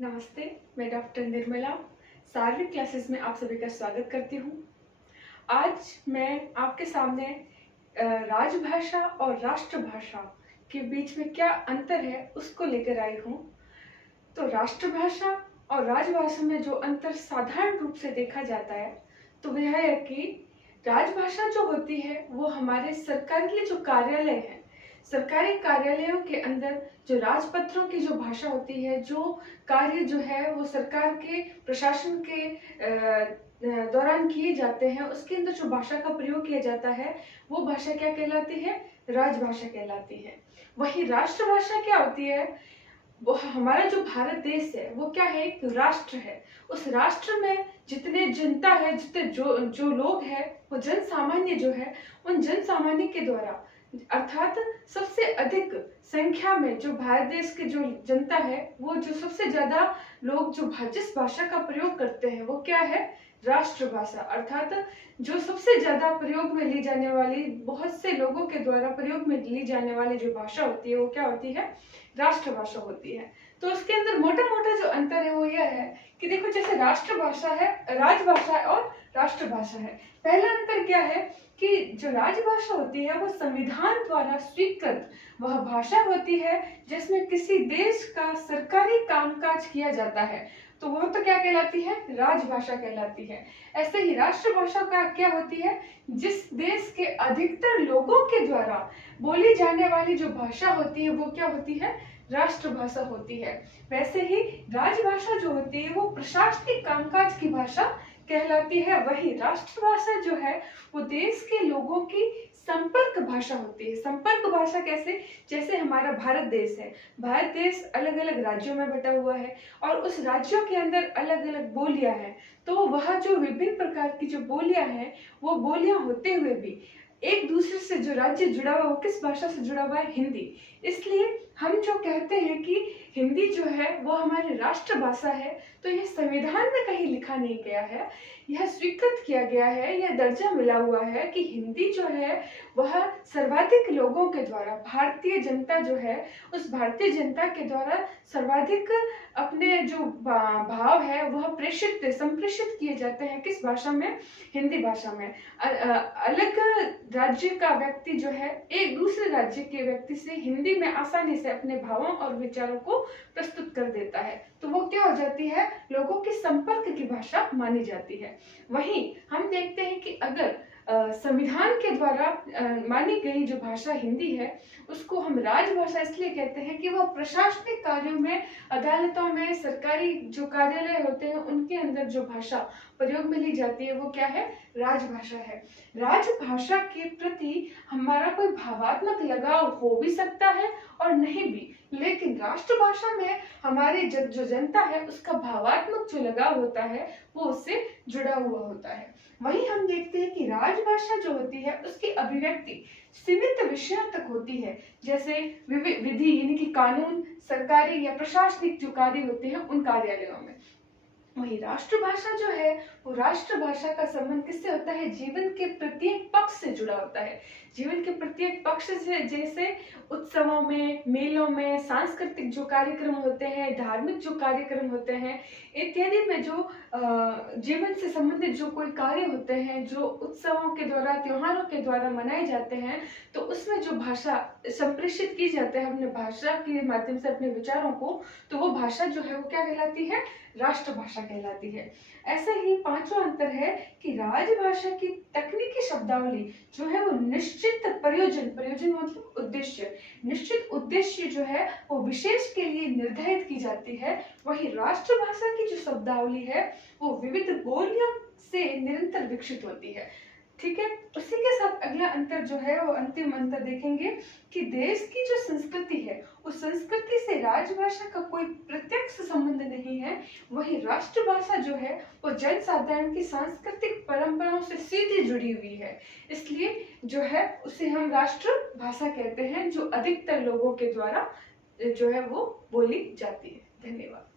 नमस्ते, मैं डॉक्टर निर्मला शारीरिक क्लासेस में आप सभी का स्वागत करती हूँ। आज मैं आपके सामने राजभाषा और राष्ट्रभाषा के बीच में क्या अंतर है उसको लेकर आई हूँ। तो राष्ट्रभाषा और राजभाषा में जो अंतर साधारण रूप से देखा जाता है तो वह है कि राजभाषा जो होती है वो हमारे सरकारी जो कार्यालय हैं, सरकारी कार्यालयों के अंदर जो राजपत्रों की जो भाषा होती है, जो कार्य जो है वो सरकार के प्रशासन के दौरान किए जाते हैं, उसके अंदर जो भाषा का प्रयोग किया जाता है वो भाषा क्या कहलाती है? राजभाषा कहलाती है। वही राष्ट्रभाषा क्या होती है? वो हमारा जो भारत देश है वो क्या है? एक राष्ट्र है। उस राष्ट्र में जितने जनता है, जितने जो लोग हैं, वो जन सामान्य जो है, उन जन सामान्य के द्वारा अर्थात सबसे अधिक संख्या में जो भारत देश के जो जनता है, वो जो सबसे ज्यादा लोग जो जिस भाषा का प्रयोग करते हैं वो क्या है? राष्ट्रभाषा। अर्थात जो सबसे ज्यादा प्रयोग में ली जाने वाली, बहुत से लोगों के द्वारा प्रयोग में ली जाने वाली जो भाषा होती है वो क्या होती है? राष्ट्रभाषा होती है। तो उसके अंदर मोटा मोटा जो अंतर है वो यह है कि देखो, जैसे राष्ट्रभाषा है, राजभाषा है और राष्ट्रभाषा है। पहला अंतर क्या है कि जो राजभाषा होती है वो संविधान द्वारा स्वीकृत वह भाषा होती है जिसमें किसी देश का सरकारी कामकाज किया जाता है, तो वह तो क्या कहलाती है? राजभाषा कहलाती है। ऐसे ही राष्ट्रभाषा का क्या होती है? जिस देश के अधिकतर लोगों के द्वारा बोली जाने वाली जो भाषा होती है वो क्या होती है? राष्ट्रभाषा होती है। वैसे ही राजभाषा जो होती है वो प्रशासनिक कामकाज की भाषा कहलाती है। वही राष्ट्रभाषा जो है वो देश के लोगों की संपर्क भाषा होती है। संपर्क भाषा कैसे? जैसे हमारा भारत देश है, भारत देश अलग अलग राज्यों में बटा हुआ है और उस राज्यों के अंदर अलग अलग बोलियां हैं, तो वह जो विभिन्न प्रकार की जो बोलियां हैं, वो बोलियां होते हुए भी एक दूसरे से जो राज्य जुड़ा हुआ है वो किस भाषा से जुड़ा हुआ है? हिंदी। इसलिए हम जो कहते हैं कि हिंदी जो है वो हमारी राष्ट्रभाषा है, तो यह संविधान में कहीं लिखा नहीं गया है, यह स्वीकृत किया गया है, यह दर्जा मिला हुआ है कि हिंदी जो है वह सर्वाधिक लोगों के द्वारा, भारतीय जनता जो है उस भारतीय जनता के द्वारा सर्वाधिक अपने जो भाव है वह प्रेषित संप्रेषित किए जाते हैं। किस भाषा में? हिंदी भाषा में। अलग राज्य का व्यक्ति जो है एक दूसरे राज्य के व्यक्ति से हिंदी में आसानी से अपने भावों और विचारों को प्रस्तुत कर देता है, तो वो क्या हो जाती है? लोगों की संपर्क की भाषा मानी जाती है। वहीं हम देखते हैं कि अगर संविधान के द्वारा मानी गई जो भाषा हिंदी है उसको हम राजभाषा इसलिए कहते हैं कि वह प्रशासनिक कार्यों में, अदालतों में, सरकारी जो कार्यालय होते हैं उनके अंदर जो भाषा प्रयोग में ली जाती है वो क्या है? राजभाषा है। राजभाषा के प्रति हमारा कोई भावात्मक लगाव हो भी सकता है और नहीं भी, लेकिन राष्ट्रभाषा में हमारे जो जनता है उसका भावात्मक जो लगाव होता है वो उससे जुड़ा हुआ होता है। वहीं हम देखते हैं कि राजभाषा जो होती है उसकी अभिव्यक्ति सीमित विषयों तक होती है, जैसे विधि यानी कि कानून, सरकारी या प्रशासनिक जो कार्य होते हैं उन कार्यालयों में। वही राष्ट्रभाषा जो है वो राष्ट्रभाषा का संबंध किससे होता है? जीवन के प्रत्येक पक्ष से जुड़ा होता है। जीवन के प्रत्येक पक्ष से, जैसे उत्सवों में, मेलों में, सांस्कृतिक जो कार्यक्रम होते हैं, धार्मिक जो कार्यक्रम होते हैं इत्यादि में जो जीवन से संबंधित जो कोई कार्य होते हैं, जो उत्सवों के द्वारा, त्योहारों के द्वारा मनाए जाते हैं, तो उसमें जो भाषा संप्रेषित की जाती है अपने भाषा के माध्यम से अपने विचारों को, तो वो भाषा जो है वो क्या कहलाती है? राष्ट्रभाषा कहलाती है। ऐसे ही पांचवा अंतर है कि राजभाषा की तकनीकी शब्दावली जो है वो निश्चित प्रयोजन मतलब उद्देश्य, निश्चित उद्देश्य जो है वो विशेष के लिए निर्धारित की जाती है। वही राष्ट्रभाषा की जो शब्दावली है वो विविध बोलियों से निरंतर विकसित होती है। ठीक है, उसी के साथ अगला अंतर जो है वो अंतिम अंतर देखेंगे कि देश की जो संस्कृति है उस संस्कृति से राजभाषा का कोई प्रत्यक्ष संबंध नहीं है। वही राष्ट्रभाषा जो है वो जन साधारण की सांस्कृतिक परंपराओं से सीधी जुड़ी हुई है, इसलिए जो है उसे हम राष्ट्रभाषा कहते हैं, जो अधिकतर लोगों के द्वारा जो है वो बोली जाती है। धन्यवाद।